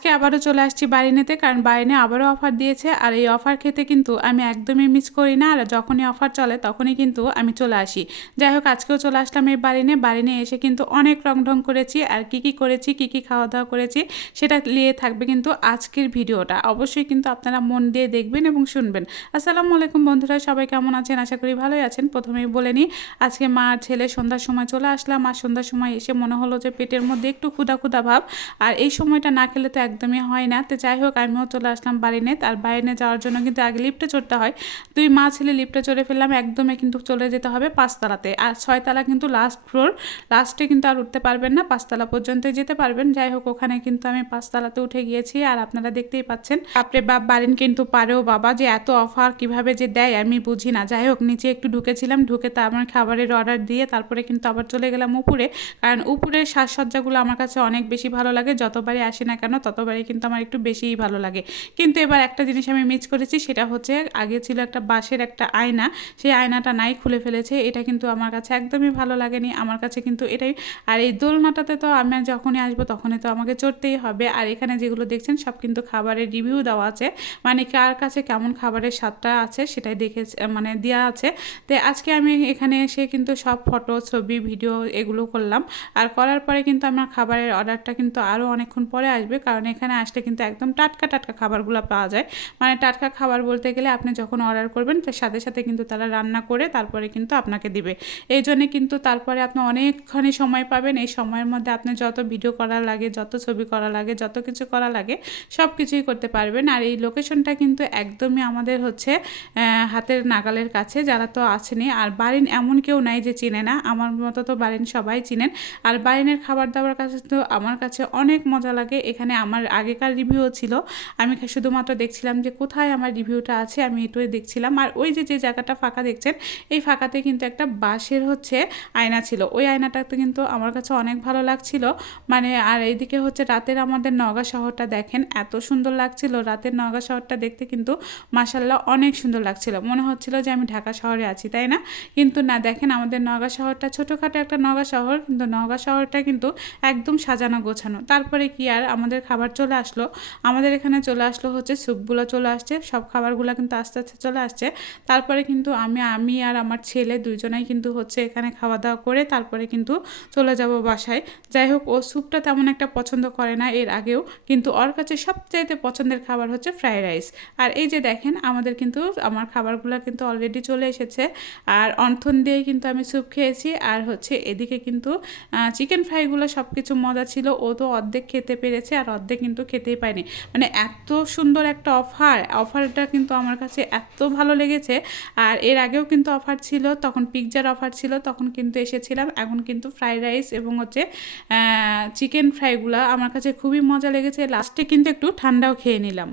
আজকে আবারও চলে আসছি বারিনেতে, কারণ বারিনে আবারও অফার দিয়েছে। আর এই অফার খেতে কিন্তু আমি একদমই মিস করি না, আর যখনই অফার চলে তখনই কিন্তু আমি চলে আসি। যাই হোক, আজকেও চলে আসলাম এই বারিনে এসে কিন্তু অনেক রং ঢং করেছি। আর কি করেছি, কি খাওয়া দাওয়া করেছি সেটা নিয়ে থাকবে কিন্তু আজকের ভিডিওটা। অবশ্যই কিন্তু আপনারা মন দিয়ে দেখবেন এবং শুনবেন। আসসালামু আলাইকুম বন্ধুরা, সবাই কেমন আছেন? আশা করি ভালোই আছেন। প্রথমেই বলে নিই, আজকে মা আর ছেলে সন্ধ্যার সময় চলে আসলাম। আর সন্ধ্যার সময় এসে মনে হলো যে পেটের মধ্যে একটু ক্ষুধা ভাব, আর এই সময়টা না খেলে তো একদমই হয় না। তো যাই হোক, আমিও চলে আসলাম বারিনে। আর বারিনে যাওয়ার জন্য কিন্তু আগে লিফটে চড়তে হয়। দুই মা ছেলে লিফটে চড়ে ফেললাম। একদমই কিন্তু চলে যেতে হবে 5 তলাতে, আর 6 তলা কিন্তু লাস্ট ফ্লোর। লাস্টে কিন্তু আর উঠতে পারবেন না, 5 তলা পর্যন্তই যেতে পারবেন। যাই হোক, ওখানে কিন্তু আমি 5 তলাতে উঠে গিয়েছি। আর আপনারা দেখতেই পাচ্ছেন, বাপরে বাপ, বারিন কিন্তু পারেও বাবা, যে এত অফার কিভাবে যে দেয় আমি বুঝি না। যাই হোক, নিচে একটু ঢুকেছিলাম, ঢুকে তো আমার খাবারের অর্ডার দিয়ে তারপরে কিন্তু আবার চলে গেলাম উপরে। কারণ উপরের সাজসজ্জাগুলো আমার কাছে অনেক বেশি ভালো লাগে। যতবারই আসি না কেন ততবারই কিন্তু আমার একটু বেশিই ভালো লাগে। কিন্তু এবার একটা জিনিস আমি মিস করেছি, সেটা হচ্ছে আগে ছিল একটা বাঁশের একটা আয়না, সেই আয়নাটা নাই, খুলে ফেলেছে। এটা কিন্তু আমার কাছে একদমই ভালো লাগেনি। আমার কাছে কিন্তু এটাই। আর এই দোলনাটাতে তো আমি যখনই আসবো তখনই তো আমাকে চড়তেই হবে। আর এখানে যেগুলো দেখছেন সব কিন্তু খাবারের রিভিউ দেওয়া আছে, মানে কার কাছে কেমন খাবারের স্বাদটা আছে সেটাই দেখে মানে দেওয়া আছে। তো আজকে আমি এখানে এসে কিন্তু সব ফটো, ছবি, ভিডিও এগুলো করলাম। আর করার পরে কিন্তু আমার খাবারের অর্ডারটা কিন্তু আরও অনেকক্ষণ পরে আসবে, কারণ এখানে আসলে কিন্তু একদম টাটকা খাবারগুলো পাওয়া যায়। মানে টাটকা খাবার বলতে গেলে আপনি যখন অর্ডার করবেন তার সাথে সাথে কিন্তু তারা রান্না করে তারপরে কিন্তু আপনাকে দিবে। এই জন্যে কিন্তু তারপরে আপনি অনেকখানি সময় পাবেন। এই সময়ের মধ্যে আপনি যত ভিডিও করা লাগে, যত ছবি করা লাগে, যত কিছু করা লাগে সব কিছুই করতে পারবেন। আর এই লোকেশনটা কিন্তু একদমই আমাদের হচ্ছে হাতের নাগালের কাছে। যারা তো আসেনি, আর বারিন এমন কেউ নাই যে চিনে না। আমার মতো তো বারিন সবাই চিনেন। আর বারিনের খাবার দাবার কাছে তো আমার কাছে অনেক মজা লাগে। এখানে আমার আগেকার রিভিউও ছিল, আমি শুধুমাত্র দেখছিলাম যে কোথায় আমার রিভিউটা আছে, আমি এটাই দেখছিলাম। আর ওই যে জায়গাটা ফাঁকা দেখছেন, এই ফাঁকাতে কিন্তু একটা বাঁশের হচ্ছে আয়না ছিল। ওই আয়নাটাতে কিন্তু আমার কাছে অনেক ভালো লাগছিল। মানে আর এইদিকে হচ্ছে রাতের আমাদের নওগাঁ শহরটা দেখেন, এত সুন্দর লাগছিল। রাতের নওগাঁ শহরটা দেখতে কিন্তু মাশাআল্লাহ অনেক সুন্দর লাগছিল। মনে হচ্ছিল যে আমি ঢাকা শহরে আছি, তাই না? কিন্তু না, দেখেন আমাদের নওগাঁ শহরটা ছোটোখাটো একটা নওগাঁ শহর, কিন্তু নওগাঁ শহরটা কিন্তু একদম সাজানো গোছানো। তারপরে কি আর আমাদের খাবার চলে আসলো। আমাদের এখানে চলে আসলো হচ্ছে স্যুপগুলো চলে আসছে, সব খাবারগুলো কিন্তু আস্তে আস্তে চলে আসছে। তারপরে কিন্তু আমি আর আমার ছেলে দুইজনাই কিন্তু হচ্ছে এখানে খাওয়া দাওয়া করে তারপরে কিন্তু চলে যাব বাসায়। যাই হোক, ও স্যুপটা তেমন একটা পছন্দ করে না এর আগেও, কিন্তু ওর কাছে সবচাইতে পছন্দের খাবার হচ্ছে ফ্রাইড রাইস। আর এই যে দেখেন, আমাদের কিন্তু আমার খাবারগুলো কিন্তু অলরেডি চলে এসেছে। আর অন্থন দিয়েই কিন্তু আমি স্যুপ খেয়েছি। আর হচ্ছে এদিকে কিন্তু চিকেন ফ্রাইগুলো সব কিছু মজা ছিল। ও তো অর্ধেক খেতে পেরেছে, আর অর্ধেক কিন্তু খেতেই পায়নি। মানে এত সুন্দর একটা অফারটা কিন্তু আমার কাছে এত ভালো লেগেছে। আর এর আগেও কিন্তু অফার ছিল, তখন পিৎজার অফার ছিল, তখন কিন্তু এসেছিলাম। এখন কিন্তু ফ্রাইড রাইস এবং হচ্ছে চিকেন ফ্রাইগুলো আমার কাছে খুবই মজা লেগেছে। লাস্টে কিন্তু একটু ঠান্ডাও খেয়ে নিলাম।